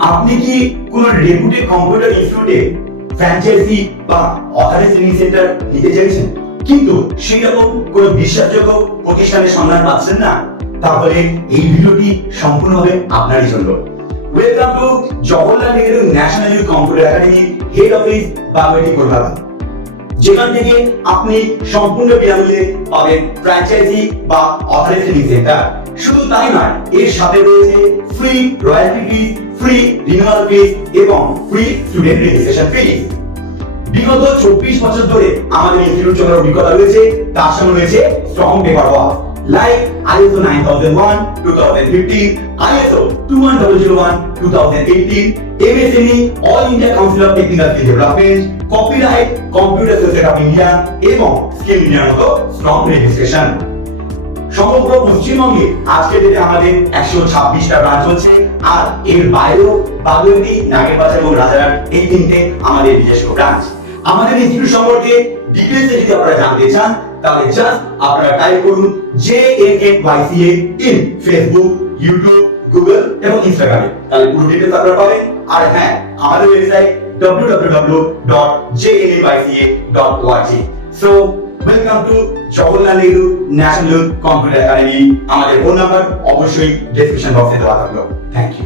আপনি কি কোন রেপুটেড কম্পিউটার ইনস্টিটিউটে ফ্র্যাঞ্চাইজি বা অথরাইজ ট্রেনিং সেন্টার নিতে চাইছেন, কিন্তু সেই রকম কোন বিশ্বাসযোগ্য প্রতিষ্ঠানের সন্ধান পাচ্ছেন না? তাহলে এই ভিডিওটি সম্পূর্ণভাবে আপনারই জন্য। Welcome to Jawaharlal Nehru national youth computer academy, head office, Baguiati, Kolkata, যেখান থেকে আপনি সম্পূর্ণ বিনামূল্যে পাবেন ফ্র্যাঞ্চাইজি বা অথরাইজ ট্রেনিং সেন্টার। শুধু তাই নয়, এর সাথে রয়েছে ফ্রি রয়্যালটি ফিস, ফ্রি রিনিউয়াল ফিস এবং ফ্রি স্টুডেন্ট রেজিস্ট্রেশন ফিস। বিগত 24 বছর ধরে আমাদের ইনস্টিটিউট চলার অভিজ্ঞতা রয়েছে, তার সঙ্গে রয়েছে strong paper work like ISO 9001 2015, ISO 21001 2018, MSME all India council of technical skill development, copyright, computer society of India এবং স্কিল ইন্ডিয়ার মতো স্ট্রং রেজিস্ট্রেশন। সমগ্র পশ্চিমবঙ্গে আজকে ডেটে আমাদের 126টা ব্রাঞ্চ হচ্ছে, আর এর বাইরেও বাগুইআটি, নাগেরবাজার এবং রাজারহাট, এই তিনটে আমাদের নিজস্ব ব্রাঞ্চ। আমাদের ইনস্টিটিউট সম্পর্কে ডিটেইলসে যদি আপনারা জানতে চান, তাহলে জাস্ট আপনারা টাইপ করুন JNNYCA in Facebook, YouTube, Google এবং ইনস্টাগ্রামে, তাহলে পুরো ডিটেইলস আপনারা পাবেন। আর হ্যাঁ, আমাদের website www.jnnyca.org। So welcome to Jawaharlal Nehru national computer academy. আমাদের ফোন নাম্বার অবশ্যই ডেসক্রিপশন বক্সে দেওয়া থাকলো। Thank you.